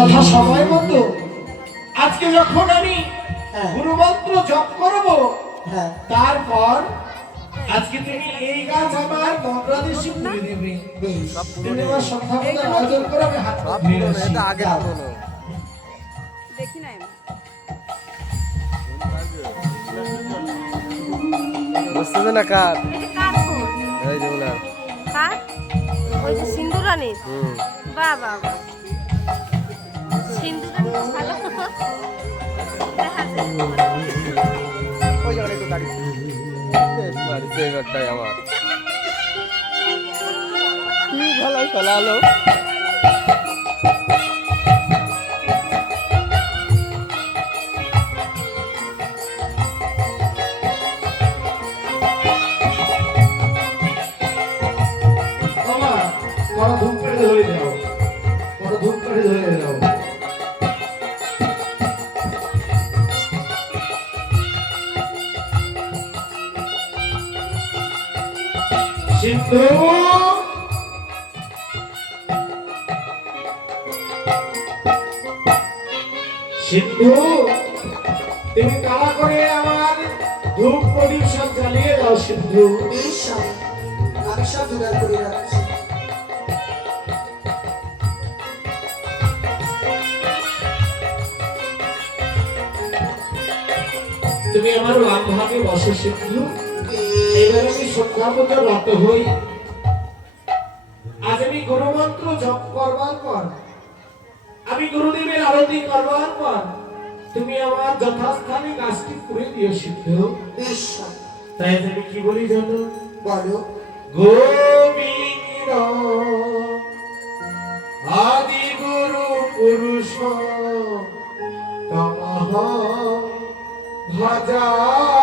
যথা সময় মতো আজকে যখন আমি হ্যাঁ। গুরুমন্ত্র জপ করব হ্যাঁ তারপর আজকে তুমি এই গাছ আমার মন্ত্রাদেশে পুড়ে দেবে তুমি আমার সন্ধ্যা আয়োজন করে আমি হাত। যাও। দেখি নাই আমি। বুঝতেছে না কার? এই যে ওনার কার? ওই যে সিন্দুরানির? হুম বাহ, বাহ, এবারটাই আমার কি ভালো চালালো সিন্ধু, তুমি তাড়া করে আমার ধূপ প্রদীপ সব জ্বালিয়ে দাও সিন্ধু। আমি সব জোগাড় করে রাখছি তুমি আমার বাম ভাগে বসে সিন্ধু। এবার আমি সন্ধ্যা মতো রত হই। করবার পর তুমি আমার যথাস্থানে গাছটি করে সিদ্ধ ঈশ্বর। তাই তুমি কি বলি জানো? বলো। গোবিন্দ আদি গুরু পুরুষ তমহ ভজামি।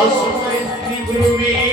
অস্মৃতি ব্রুমে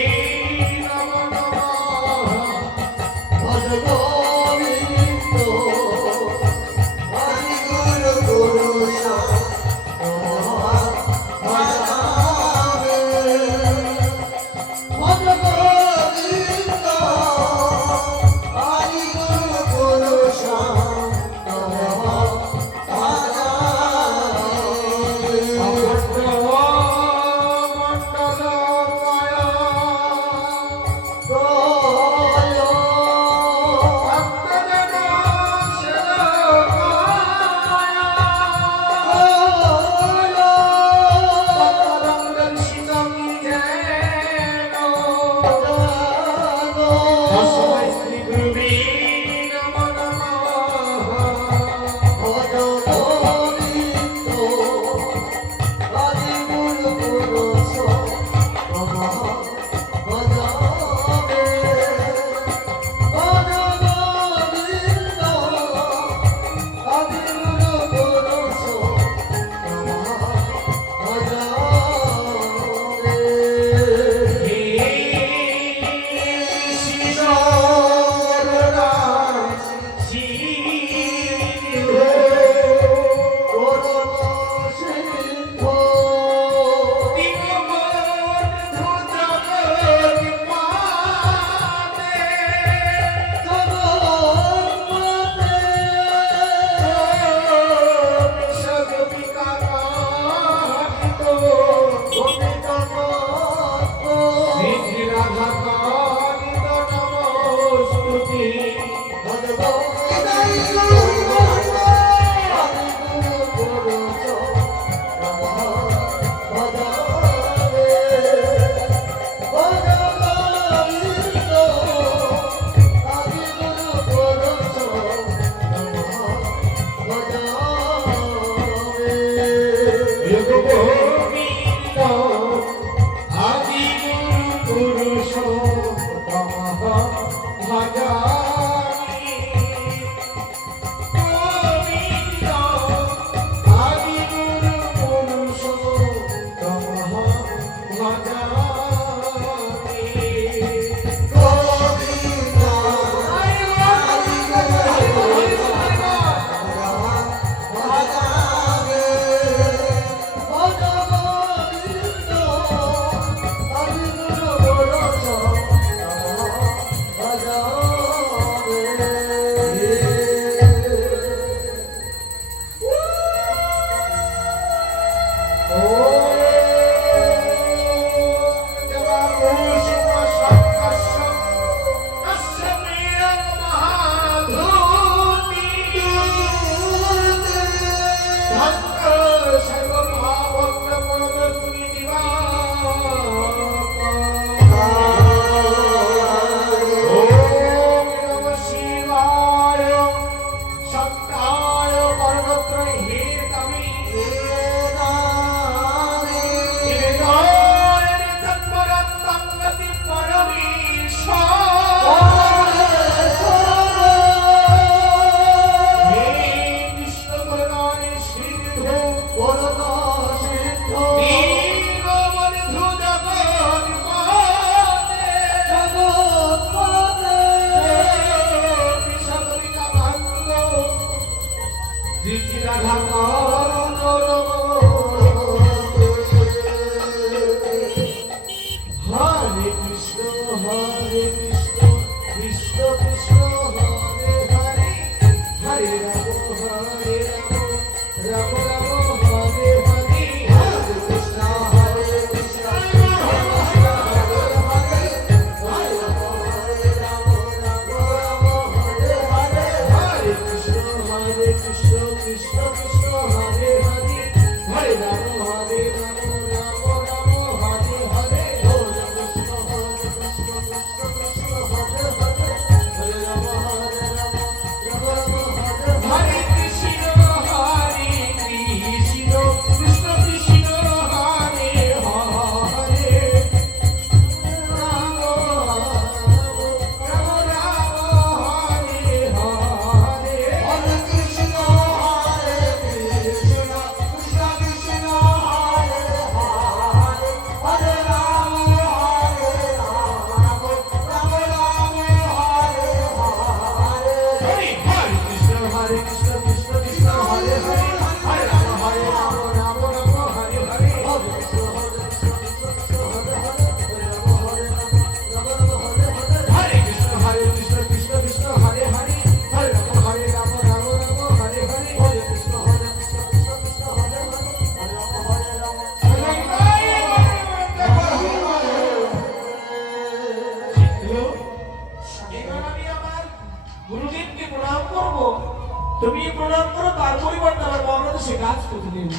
chegados, querido.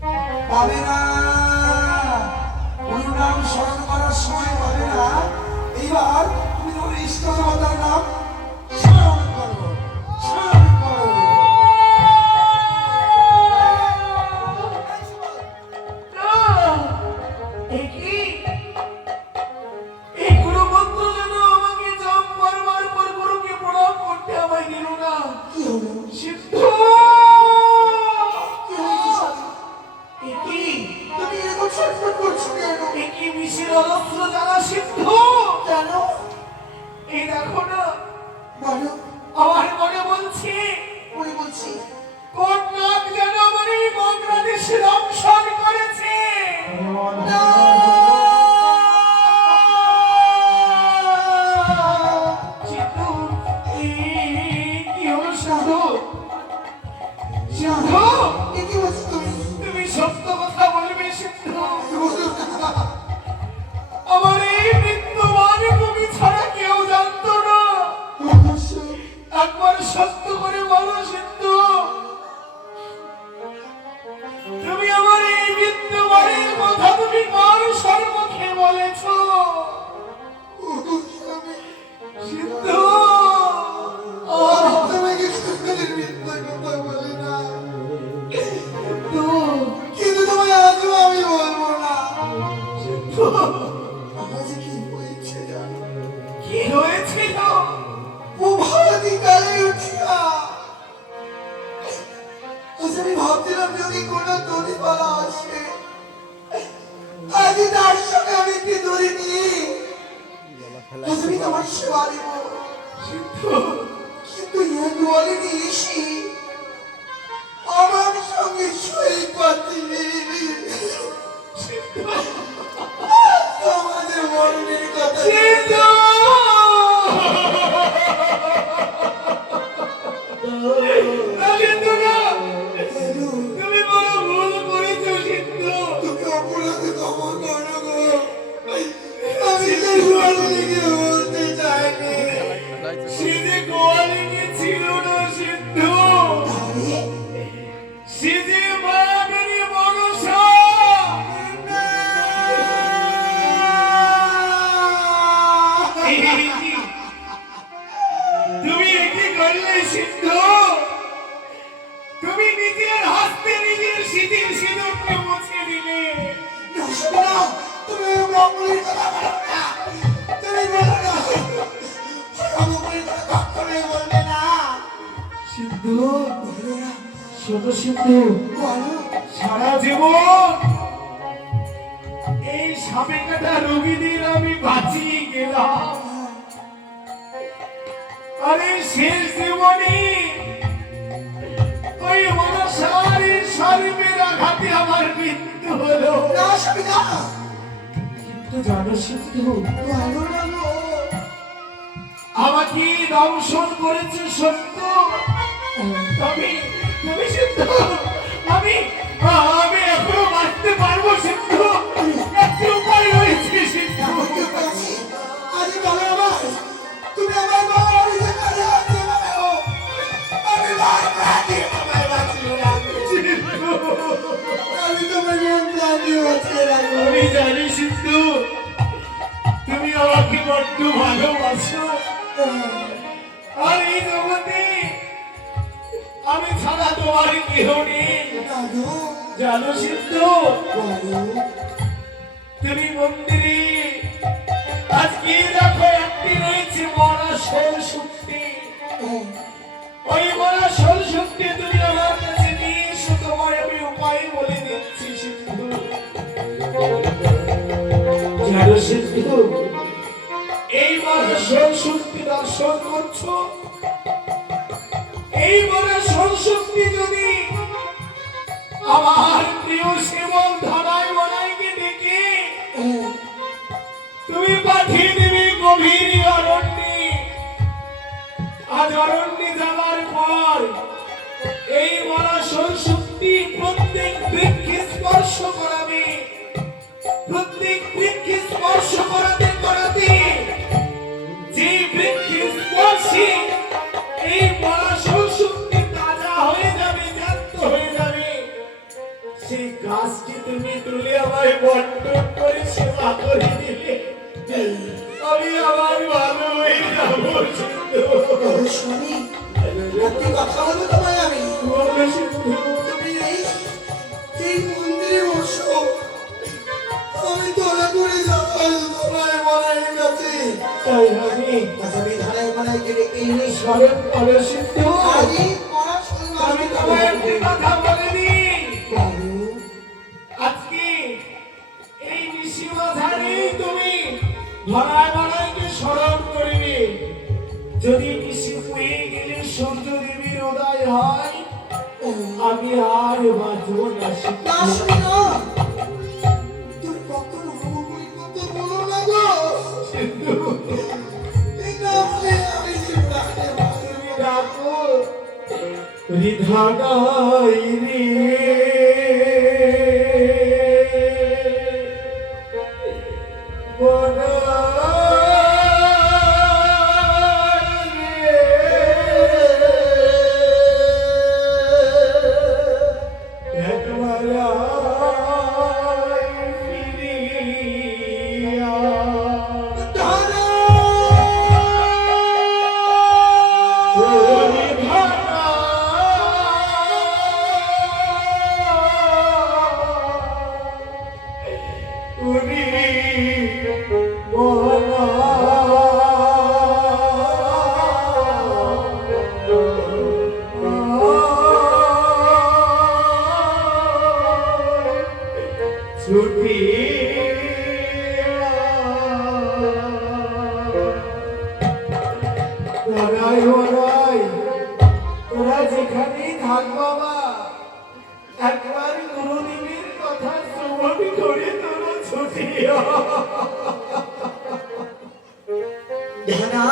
Tá vendo? তুমি এটি করলে সিন্ধু তুমি নিজের হস্তে নিজের সিঁথির সিঁদুরটা মুছে দিলে। তুমি অঙ্গুলি কথা না। তুমি বলো না। অঙ্গুলি কথা সারা জীবন সাপে কাটা রোগীদের আমি বাঁচিয়ে গেলাম। আরে শেষ জীবনে ওই মনসারি সর্বের আঘাতে আমার মৃত্যু হলো। না কিন্তু জানো সিদ্ধু না আমাকে দংশন করেছে সত্য। তবে তবে সিদ্ধ আমি আমি এখনও বাঁচতে পারব সিদ্ধ একটি আমি মন জানি সিদ্ধ তুমি আমাকে বড্ড ভালোবাসো আর এই আমি ছাড়া তোমার কেহ নেই জানো সিদ্ধ তুমি মন্দিরে, আজকে দেখো একটি রয়েছে মরা সোল শক্তি। ওই মরা সোল শক্তি তুমি আমার কাছে নিয়ে এসো তোমার আমি উপায় বলে দিচ্ছি সিন্ধু। জানো সিন্ধু, এই মরা সোল শক্তি দর্শন করছ? এই মরা সোল শক্তি যদি আমার প্রিয় শিবল তুমি গভীর অরণ্যে। আজ অরণ্যে যাওয়ার পর এই মরা শক্তি প্রত্যেক বৃক্ষে স্পর্শ করাবে। প্রত্যেক বৃক্ষে স্পর্শ করাতে করাতে যে বৃক্ষে স্পর্শে এই মরা শক্তি তাজা হয়ে যাবে, জ্যান্ত হয়ে যাবে। সেই গাছটি তুমি তুলে আমায় বন্টন করে সেবা করে দিলে। আমি আমার ভালো হয়ে স্বামী একটি কথা বলব তোমায় আমি তুমি এই এই মন্দিরে বসো আমি তোলা করে যাব তোমায় বলার কাছে তাই আমি তথাপি ধারায় মালাইকে ডেকে এনে স্মরণ করো সিন্ধু। আজই হৃদয় রে। যারা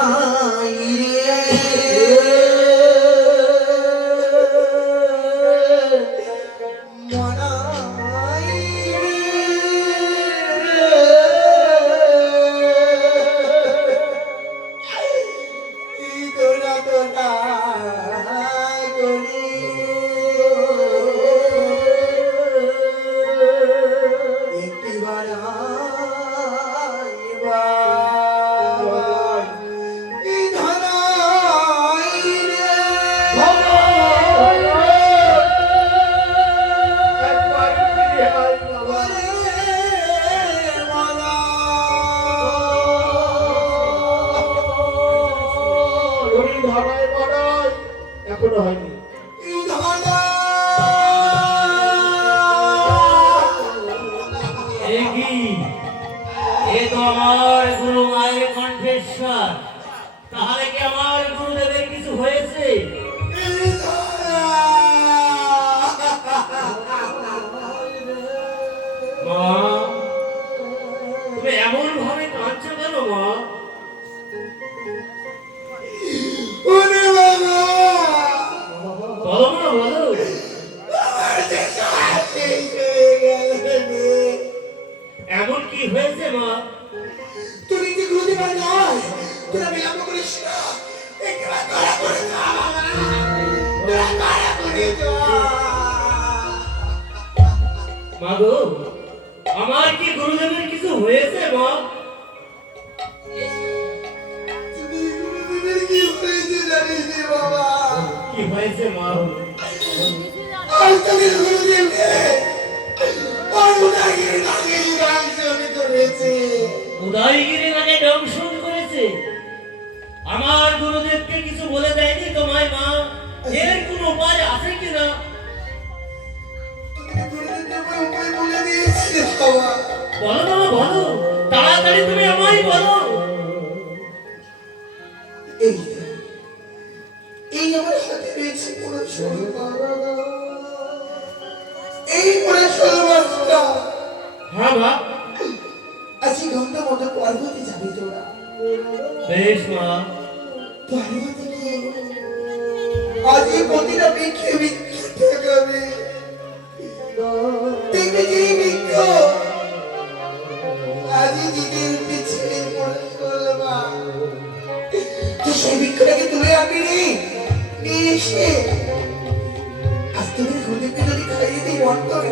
উদয়গিরি মানে দংশন করেছে। আমার গুরুদেবকে কিছু বলে দেয়নি তোমায় মা। এর কোনো উপায় আছে কিনা? বলে বাবা। বলো তাড়াতাড়ি তুমি আমায় বলো। এই এই আমার হাতে রয়েছে পুরো এই পুরো হ্যাঁ মা আজকে ঘণ্টা মতো পর্বতে যাবে তোরা। বেশ মা। পর্বতে গিয়ে আজকে প্রতিটা বৃক্ষে বৃক্ষ ঠেকাবে দেখবে যে এই বৃক্ষ আজই জিতে উঠেছে তো সেই বৃক্ষটাকে তুলে আনবি রে? নিয়ে এসে আজ তোদের গুরুদেবকে যদি খাইয়ে দিই অন্তর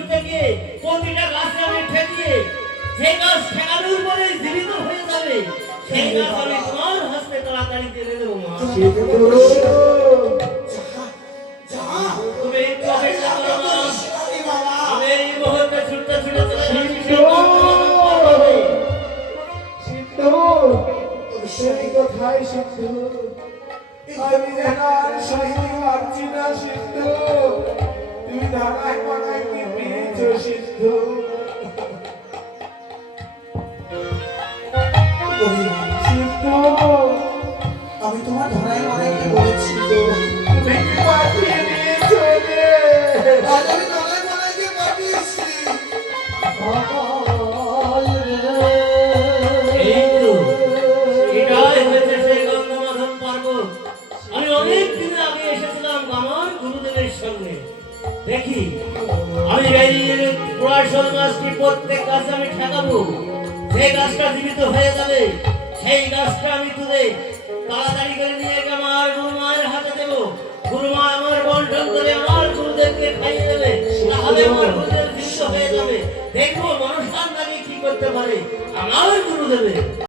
ছুটতে গিয়ে প্রতিটা গাছে আমি ঠেকিয়ে সেই গাছ ঠেকানোর পরে জীবিত হয়ে যাবে সেই গাছ আমি তোমার হস্তে তাড়াতাড়ি টেনে দেবো মা। তুমি একটু অপেক্ষা করো মা। আরে বাবা। আমি এই মুহূর্তে ছুটতে ছুটে চলে যাচ্ছি সেই গন্ধমাধব পার্বতে সিদ্ধু সেই কোথায় সিদ্ধু আমি যেন আর পারছি না সিদ্ধু। তুমি ধারায় মানায় কি পেয়েছ